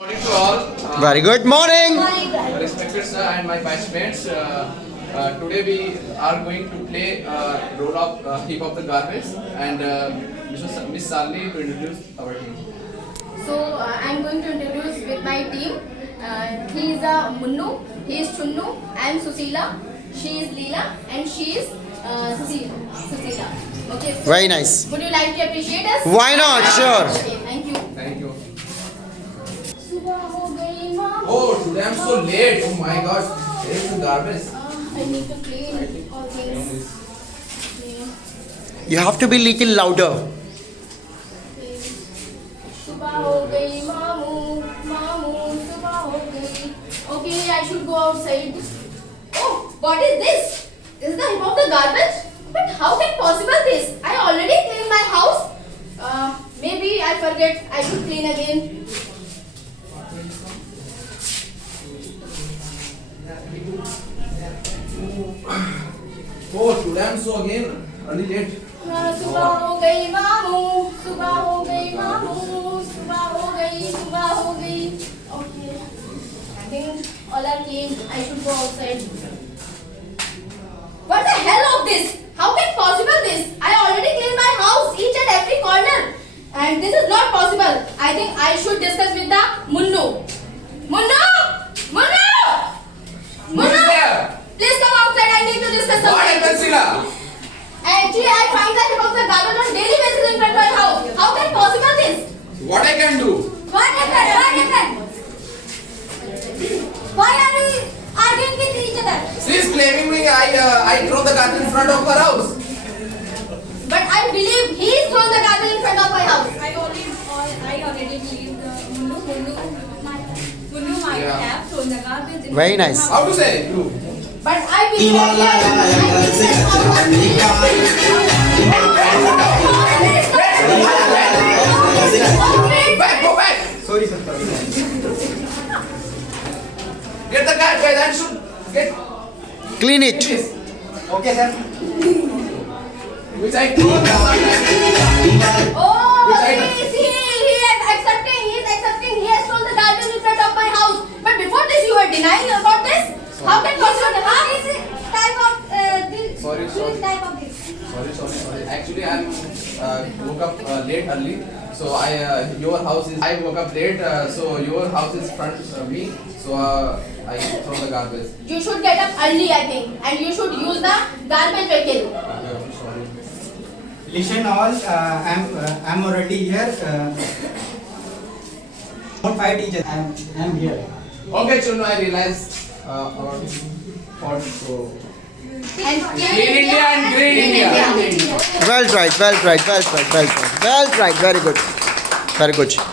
Morning to all. Very good morning. Respected sir and my batchmates. Today we are going to play role of heap of the garbage and Miss Salni to introduce our team. So I'm going to introduce with my team. He is Munnu, he is Chunnu, I am Susila, she is Leela and she is Susila. Okay. So Very nice. would you like to appreciate us? Why not? Sure. Okay, thank you. Thank you. सुबह हो गई माँ. Oh, today I'm so late. Oh my God. There is some garbage. I need to clean all things. You have to be little louder. सुबह हो गई मामू, मामू सुबह हो गई. Okay, I should go outside. Oh, what is this? This is the heap of the garbage? But how can possible this? I already cleaned my house. Maybe I forget. I should clean again. Oh, today I'm so again early late. सुबह हो गई मामू, सुबह हो गई मामू, सुबह हो गई, सुबह हो गई. Okay, I think all are clean. I should go outside. What the hell of this? How can possible this? I already cleaned my house, each and every corner, and this is not possible. I think I should discuss with the Munnu. Munnu, Munnu, Munnu. Please come outside. I need to discuss something. What happened, Sila? Actually, I find that about the garbage on daily basis in front of my house. How can possible this? What I can do? What happened? What happened? Why are we arguing with each other? She is blaming me. I throw the garbage in front of her house. But I believe he is throwing the garbage in front of my house. I already believe the Munnu might Yeah. have thrown the garbage in Very the nice. house. How to say? You. But I believe Back, go back. Sorry, sir. Get the garbage and should get Clean it. this. Okay, sir. Which I told her sometimes. Oh, Which I- he is accepting. He is accepting. He has thrown the garbage in front of my house. But before this, you were denying about this. How can possible? How is it type of this? Sorry. Type of this. Sorry. Actually, I'm woke up late early. So your house is. I woke up late. So your house is front me. So I throw the garbage. You should get up early, I think, and you should use the garbage vehicle. Sorry. Listen all, I'm already here. Don't fight each other. I'm here. Okay, Chunu, I realized our thought. So And Clean India and Green India. Well tried. Very good. Very good.